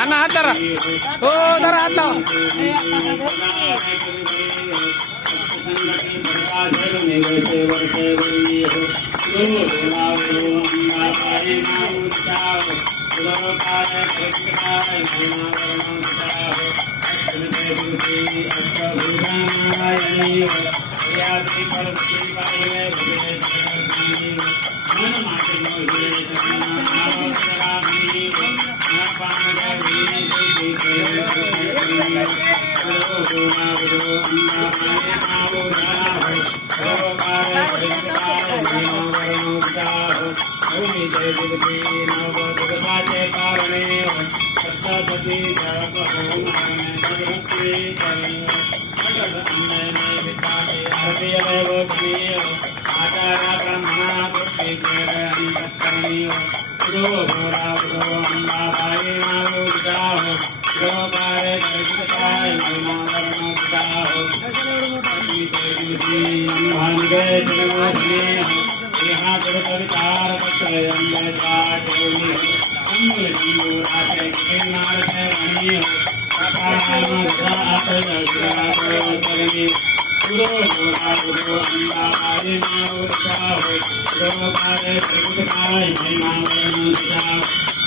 ಅಣ್ಣ ಹಾಕ್ತಾರ ಓ ದರ ಹಾಕ್ತಾವ Thank you. Oh, जय दुर्गे नव दुर्गाचे कारणे सप्तपती जप ओम भगवते आचारा ब्रह्मणा भक्ति करणीय गुरु भोरा गुरु अंबाबाई मारो विदाह गुरु पारे दर्शकाय नमः वर्ण विदाह जय दुर्गे भान गए जगन्नाथ यहाँ गुरु कवितार पत्रयम लता टोनी अम्ल जीवरा से किन्नार से बनी हो कथा नाम सात जगरा तो चरनी उदो गोरा उदो अंडा आदि मारो दिशा हो उदो कारे त्रिगुत काय महिमा वरण दिशा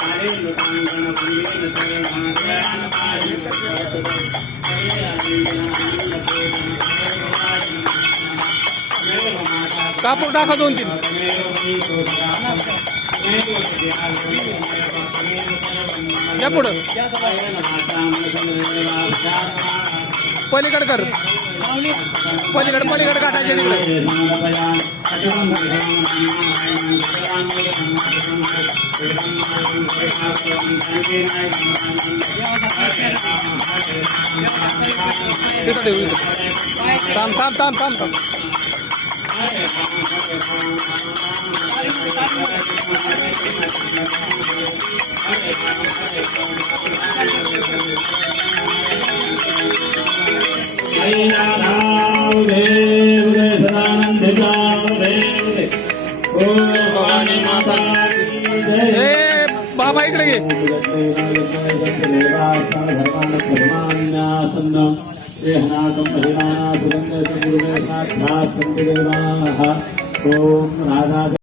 காரேந்திராங்கன புண்ணிய தயனாக பாடி कापूर टाका दोन तीन. या पुढं. पलीकड कर. पलीकड पलीकड काटायचे तिकडे. थांब थांब थांब थांब थांब. बाबा इकडे घे देहनाकं महिमाना सुगन्धे सङ्गुरुवे साक्षात् सन्ति राधा